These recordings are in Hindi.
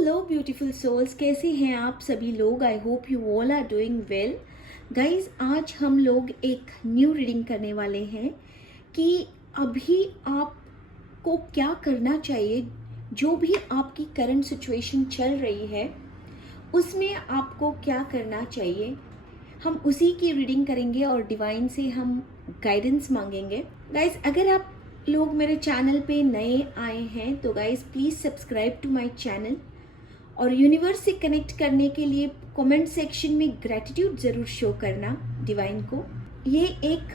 हेलो ब्यूटीफुल सोल्स, कैसे हैं आप सभी लोग। I hope you all are doing well. Guys, आज हम लोग एक न्यू रीडिंग करने वाले हैं कि अभी आपको क्या करना चाहिए। जो भी आपकी करंट सिचुएशन चल रही है उसमें आपको क्या करना चाहिए, हम उसी की रीडिंग करेंगे और डिवाइन से हम गाइडेंस मांगेंगे। गाइज, अगर आप लोग मेरे चैनल पे नए आए हैं तो guys please subscribe to my channel, और यूनिवर्स से कनेक्ट करने के लिए कमेंट सेक्शन में ग्रैटिट्यूड ज़रूर शो करना डिवाइन को। ये एक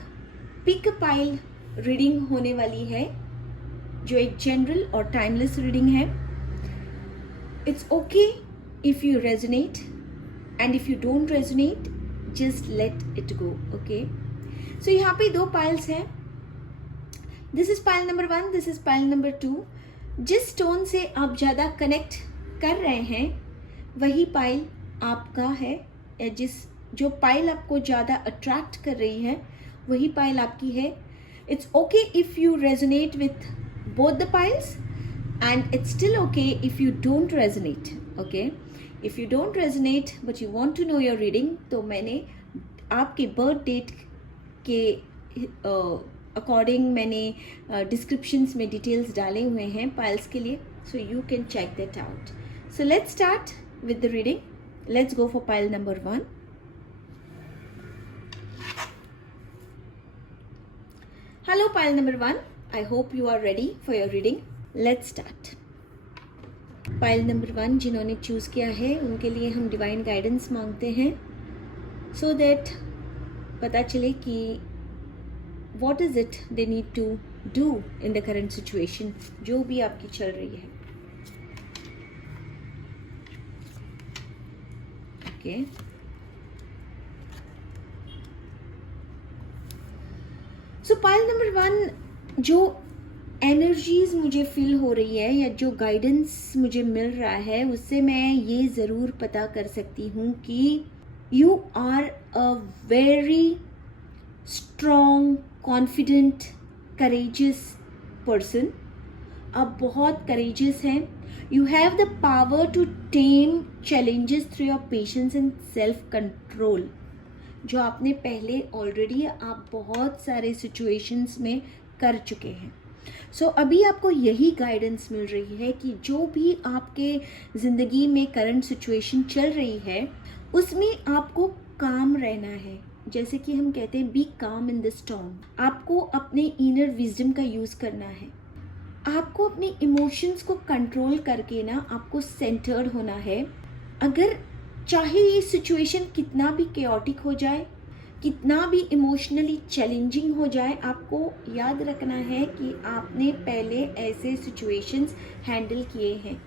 पिक पाइल रीडिंग होने वाली है जो एक जनरल और टाइमलेस रीडिंग है। It's okay if you resonate and if you don't resonate just let it go. Okay, so यहाँ पे दो पाइल्स हैं। This is pile number 1, this is pile number 2। जिस स्टोन से आप ज़्यादा कनेक्ट कर रहे हैं वही पाइल आपका है, या जो पाइल आपको ज़्यादा अट्रैक्ट कर रही है वही पाइल आपकी है। It's okay if you resonate with both the piles and it's still okay if you don't resonate. Okay, if you don't resonate but you want to know your reading, तो मैंने आपके बर्थ डेट के अकॉर्डिंग मैंने डिस्क्रिप्शंस में डिटेल्स डाले हुए हैं पाइल्स के लिए, so you can check that out. So let's start with the reading. Let's go for pile number 1. Hello pile number 1, I hope you are ready for your reading. Let's start. Pile number 1 जिन्होंने चूज़ किया है उनके लिए हम डिवाइन गाइडेंस मांगते हैं, so that पता चले कि what is it they need to do in the current situation, जो भी आपकी चल रही है। ओके, सो पाइल नंबर 1, जो एनर्जीज मुझे फील हो रही है या जो गाइडेंस मुझे मिल रहा है उससे मैं ये ज़रूर पता कर सकती हूँ कि you are a very strong, confident, courageous person. आप बहुत करेजियस हैं। You have the power to tame challenges through your patience and self control, जो आपने पहले ऑलरेडी आप बहुत सारे सिचुएशंस में कर चुके हैं। सो अभी आपको यही गाइडेंस मिल रही है कि जो भी आपके ज़िंदगी में करंट सिचुएशन चल रही है उसमें आपको काम रहना है। जैसे कि हम कहते हैं बी काम इन द स्टॉर्म। आपको अपने इनर विजडम का यूज़ करना है। आपको अपने इमोशंस को कंट्रोल करके ना आपको सेंटर्ड होना है। अगर चाहे ये सिचुएशन कितना भी केओटिक हो जाए, कितना भी इमोशनली चैलेंजिंग हो जाए, आपको याद रखना है कि आपने पहले ऐसे सिचुएशंस हैंडल किए हैं।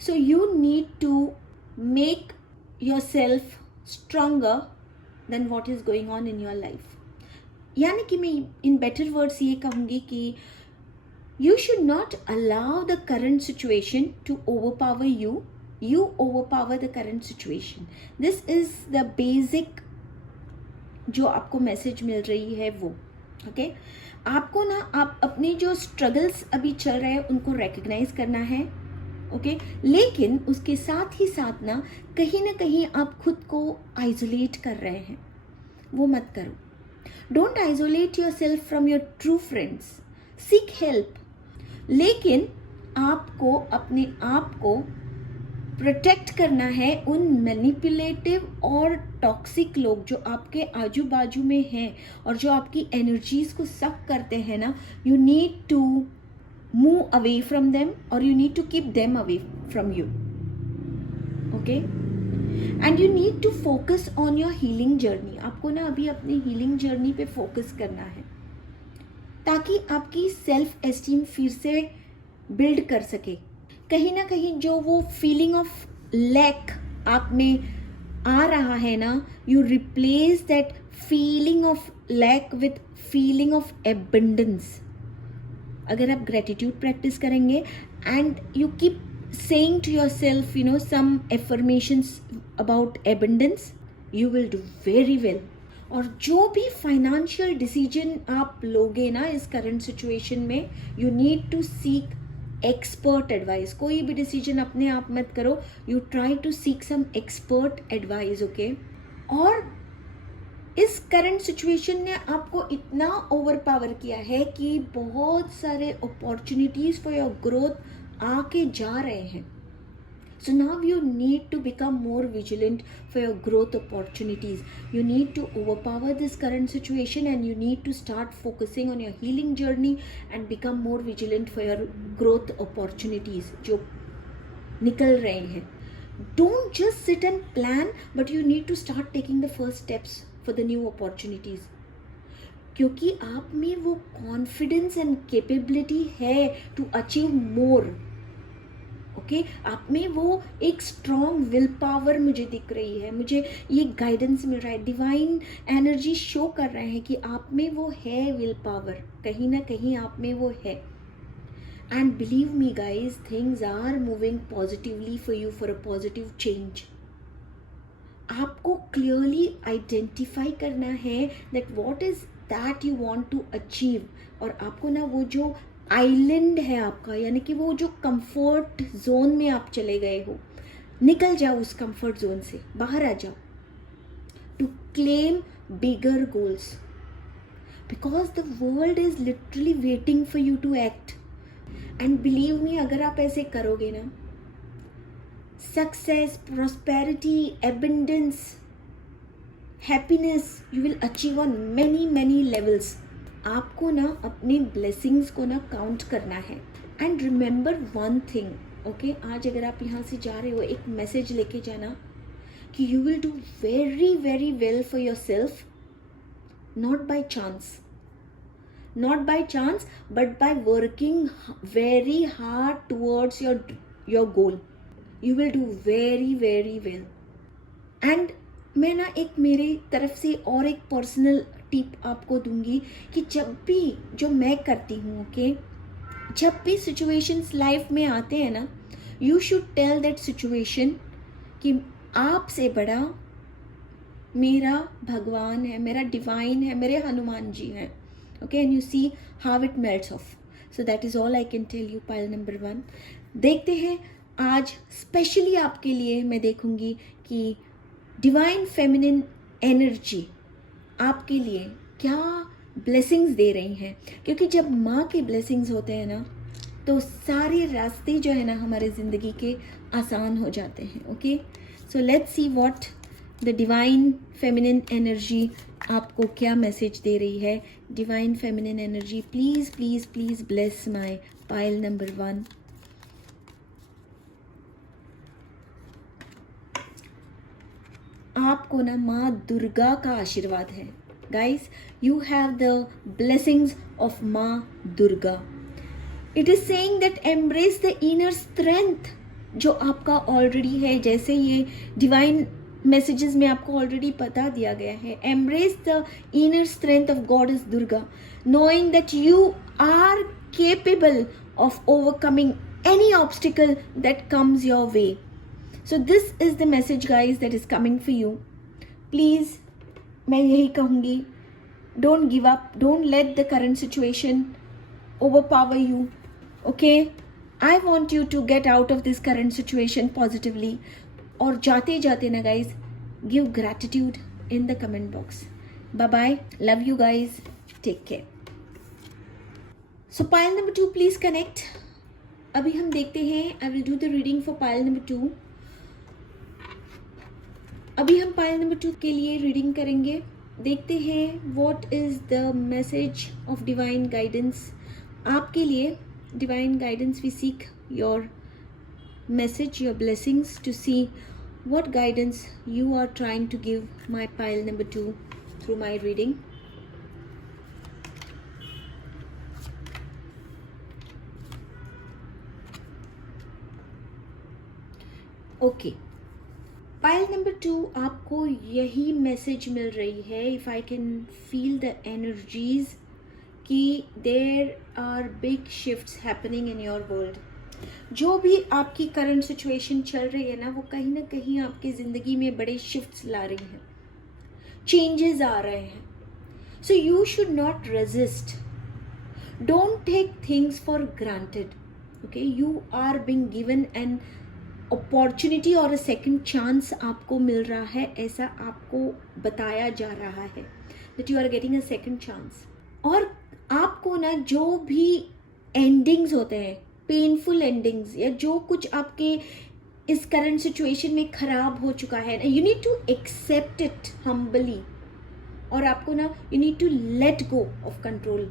So you need to make yourself stronger then what is going on in your life. यानी कि मैं इन बेटर वर्ड्स ये कहूँगी कि you should not allow the current situation to overpower you. You overpower the current situation. This is the basic जो आपको मैसेज मिल रही है वो। ओके, आपको ना आप अपने जो स्ट्रगल्स अभी चल रहे हैं उनको रिकग्नाइज करना है। ओके, लेकिन उसके साथ ही साथ ना कहीं आप खुद को आइसोलेट कर रहे हैं, वो मत करो। Don't isolate your self from your true friends, seek help. लेकिन आपको अपने आप को प्रोटेक्ट करना है उन मैनिपुलेटिव और टॉक्सिक लोग जो आपके आजू बाजू में हैं और जो आपकी एनर्जीज को सक करते हैं ना। You need to move away from them और you need to keep them away from you. Okay, and you need to focus on your healing journey. आपको ना अभी अपनी हीलिंग जर्नी पे फोकस करना है ताकि आपकी सेल्फ एस्टीम फिर से बिल्ड कर सके। कहीं ना कहीं जो वो फीलिंग ऑफ लैक आप में आ रहा है ना, you replace that feeling of lack with feeling of abundance. अगर आप ग्रेटिट्यूड प्रैक्टिस करेंगे and you keep saying to your self some affirmations about abundance, you will do very well. और जो भी फाइनेंशियल डिसीजन आप लोगे ना इस करंट सिचुएशन में, you need to seek expert advice. कोई भी डिसीजन अपने आप मत करो, you try to seek some expert advice. Okay. और इस करंट सिचुएशन ने आपको इतना ओवर पावर किया है कि बहुत सारे अपॉर्चुनिटीज फॉर योर ग्रोथ आके जा रहे हैं. So now you need to become more vigilant for your growth opportunities. You need to overpower this current situation and you need to start focusing on your healing journey and become more vigilant for your growth opportunities जो निकल रहे हैं. Don't just sit and plan, but you need to start taking the first steps for the new opportunities. क्योंकि आप में वो कॉन्फिडेंस एंड कैपेबिलिटी है टू अचीव मोर. ओके, आप में वो एक स्ट्रॉन्ग विल पावर मुझे दिख रही है, मुझे ये गाइडेंस मिल रहा है, डिवाइन एनर्जी शो कर रहे हैं कि आप में वो है विल पावर, कहीं ना कहीं आप में वो है. And believe me guys, things are moving positively for you for a positive change. आपको क्लियरली आइडेंटिफाई करना है that what is that you want to achieve. और आपको ना वो जो आइलैंड है आपका, यानी कि वो जो कंफर्ट जोन में आप चले गए हो, निकल जाओ उस कंफर्ट जोन से, बाहर आ जाओ to claim bigger goals. Because the world is literally waiting for you to act. And believe me, अगर आप ऐसे करोगे ना, success, prosperity, abundance, happiness you will achieve on many many levels. आपको ना अपने ब्लेसिंग्स को ना काउंट करना है. And remember one thing, okay, आज अगर आप यहाँ से जा रहे हो, एक मैसेज लेके जाना कि you will do very very well for your self, not by chance, not by chance, but by working very hard towards your goal. You will do very very well. And मैं ना एक मेरे तरफ से और एक पर्सनल टिप आपको दूंगी कि जब भी जो मैं करती हूँ, ओके, जब भी सिचुएशंस लाइफ में आते हैं ना, you should tell that situation कि आपसे बड़ा मेरा भगवान है, मेरा डिवाइन है, मेरे हनुमान जी हैं. Okay, and you see how it melts off. So that is all I can tell you, pile number 1. देखते हैं आज स्पेशली आपके लिए मैं देखूंगी कि डिवाइन फेमिनिन एनर्जी आपके लिए क्या ब्लेसिंग्स दे रही हैं. क्योंकि जब माँ के ब्लेसिंग्स होते हैं ना, तो सारे रास्ते जो है ना हमारे ज़िंदगी के आसान हो जाते हैं. Okay, so let's see what the divine feminine energy आपको क्या मैसेज दे रही है. Divine feminine energy, please please please bless my pile number 1. आपको ना माँ दुर्गा का आशीर्वाद है. Guys, you have the blessings of माँ Durga. It is saying that embrace the inner strength जो आपका ऑलरेडी है. जैसे ये डिवाइन मैसेजेस में आपको ऑलरेडी बता दिया गया है. Embrace the inner strength of goddess Durga, knowing that you are capable of overcoming any obstacle that comes your way. So this is the message guys that is coming for you. Please मैं यही कहूँगी, don't give up, don't let the current situation overpower you. Okay, I want you to get out of this current situation positively. और जाते जाते ना guys, give gratitude in the comment box. Bye bye, love you guys, take care. So pile number 2 please connect. अभी हम देखते हैं, I will do the reading for pile number 2. अभी हम पाइल नंबर 2 के लिए रीडिंग करेंगे. देखते हैं what is the message of divine guidance आपके लिए. Divine guidance, we seek your message, your blessings, to see what guidance you are trying to give my pile number 2 through my reading. Okay, pile number 2 आपको यही मैसेज मिल रही है. If I can feel the energies कि there are big shifts happening in your world. जो भी आपकी करंट सिचुएशन चल रही है ना, वो कहीं ना कहीं आपकी ज़िंदगी में बड़े शिफ्ट्स ला रही हैं, चेंजेस आ रहे हैं. So you should not resist, don't take things for granted. Okay, you are being given an opportunity और अ सेकंड चांस आपको मिल रहा है, ऐसा आपको बताया जा रहा है that you are getting a second chance. और आपको ना जो भी एंडिंग्स होते हैं, पेनफुल एंडिंग्स, या जो कुछ आपके इस करंट सिचुएशन में खराब हो चुका है, you need to accept it humbly, और आपको ना you need to let go of control.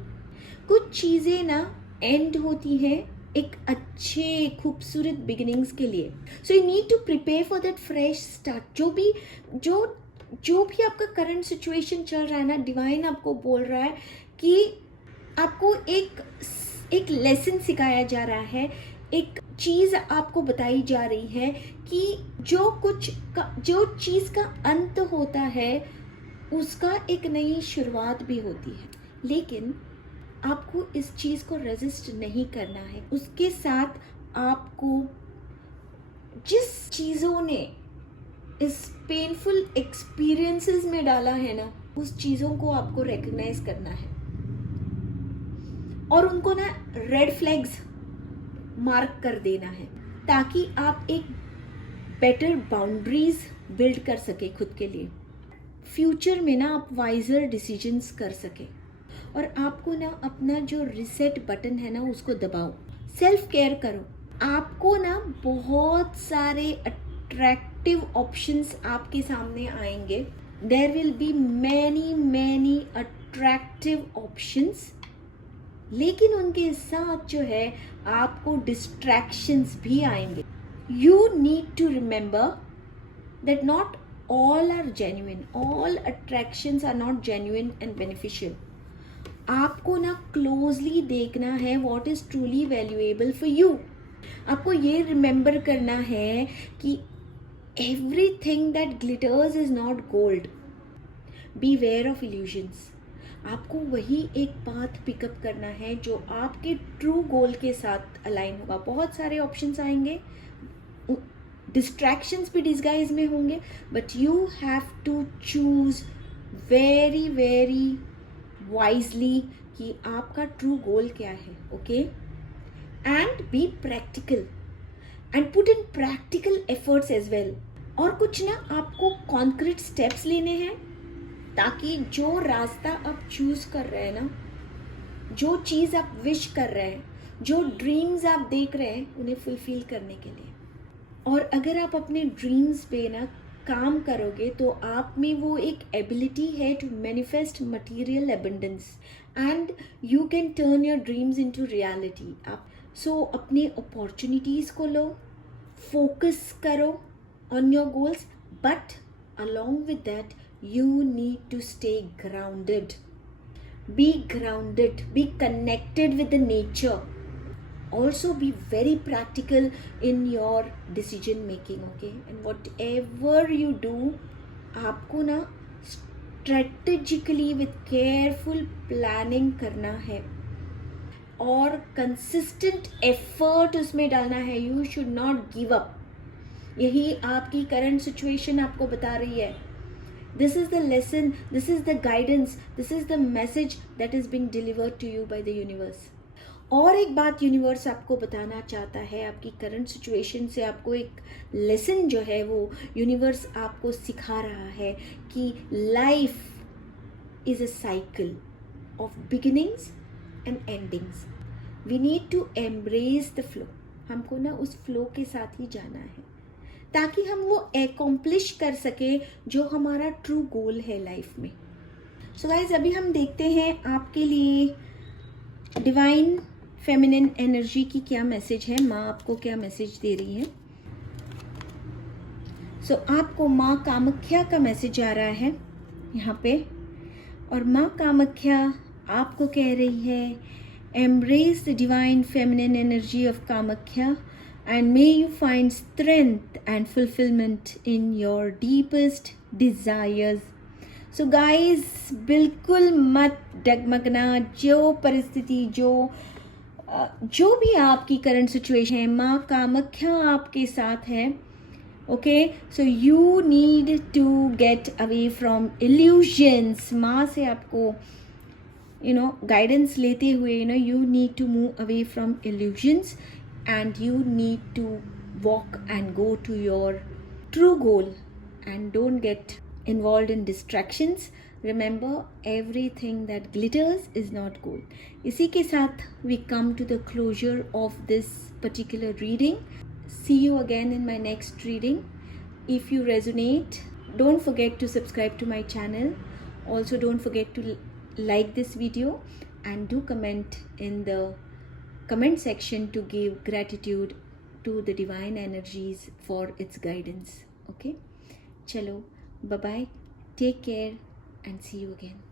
कुछ चीज़ें ना एंड होती हैं एक अच्छे खूबसूरत बिगिनिंग्स के लिए, so you need to prepare for that fresh start. जो भी आपका करंट सिचुएशन चल रहा है ना, डिवाइन आपको बोल रहा है कि आपको एक लेसन सिखाया जा रहा है, एक चीज़ आपको बताई जा रही है कि जो चीज़ का अंत होता है उसका एक नई शुरुआत भी होती है, लेकिन आपको इस चीज़ को रेजिस्ट नहीं करना है। उसके साथ आपको जिस चीज़ों ने इस पेनफुल एक्सपीरियंसेस में डाला है ना, उस चीज़ों को आपको रिकग्नाइज करना है और उनको ना रेड फ्लैग्स मार्क कर देना है, ताकि आप एक बेटर बाउंड्रीज बिल्ड कर सके खुद के लिए। फ्यूचर में ना आप वाइजर डिसीजंस कर सके, और आपको ना अपना जो रिसेट बटन है ना उसको दबाओ, सेल्फ केयर करो। आपको ना बहुत सारे अट्रैक्टिव ऑप्शंस आपके सामने आएंगे, there will be many attractive options, लेकिन उनके साथ जो है आपको डिस्ट्रैक्शंस भी आएंगे। You need to remember that not all are genuine, all attractions are not genuine and beneficial. आपको ना क्लोजली देखना है what is truly valuable for you. आपको ये रिमेंबर करना है कि everything that glitters is not gold. Beware of illusions. आपको वही एक पाथ पिकअप करना है जो आपके ट्रू गोल के साथ अलाइन होगा। बहुत सारे ऑप्शंस आएंगे, डिस्ट्रैक्शंस भी डिस्गाइज में होंगे, but you have to choose very wisely कि आपका ट्रू गोल क्या है। Okay, and be practical and put in practical efforts as well. और कुछ ना आपको कॉन्क्रीट स्टेप्स लेने हैं, ताकि जो रास्ता आप चूज कर रहे हैं ना, जो चीज़ आप विश कर रहे हैं, जो ड्रीम्स आप देख रहे हैं, उन्हें फुलफिल करने के लिए। और अगर आप अपने ड्रीम्स पे ना काम करोगे तो आप में वो एक एबिलिटी है to manifest material abundance, and you can turn your dreams into reality. आप अपने अपॉर्चुनिटीज़ को लो, फोकस करो on your goals, but along with that you need to stay grounded. Be grounded, be connected with the nature. Also be very practical in your decision making, okay? And whatever you do, आपको ना strategically with careful planning करना है और consistent effort उसमें डालना है। You should not give up. यही आपकी current situation आपको बता रही है। This is the lesson, this is the guidance, this is the message that is being delivered to you by the universe. और एक बात यूनिवर्स आपको बताना चाहता है, आपकी करंट सिचुएशन से आपको एक लेसन जो है वो यूनिवर्स आपको सिखा रहा है कि life is a cycle of beginnings and endings. We need to embrace the flow. हमको ना उस फ्लो के साथ ही जाना है, ताकि हम वो एकम्प्लिश कर सके जो हमारा ट्रू गोल है लाइफ में। सो गाइज, अभी हम देखते हैं आपके लिए डिवाइन फेमिनिन एनर्जी की क्या मैसेज है, माँ आपको क्या मैसेज दे रही है। सो आपको माँ कामाख्या का मैसेज आ रहा है यहाँ पे, और माँ कामाख्या आपको कह रही है, embrace the divine feminine energy of Kamakhya and may you find strength and fulfillment in your deepest desires. So guys, बिल्कुल मत डगमगना। जो परिस्थिति, जो भी आपकी करंट सिचुएशन है, माँ कामाख्या आपके साथ है। Okay, so you need to get away from illusions. माँ से आपको गाइडेंस लेते हुए you need to move away from illusions and you need to walk and go to your true goal, and don't get involved in distractions. Remember, everything that glitters is not gold. इसी के साथ we come to the closure of this particular reading. See you again in my next reading. If you resonate, don't forget to subscribe to my channel. Also, don't forget to like this video and do comment in the comment section to give gratitude to the divine energies for its guidance. Okay, chalo, bye bye, take care, and see you again.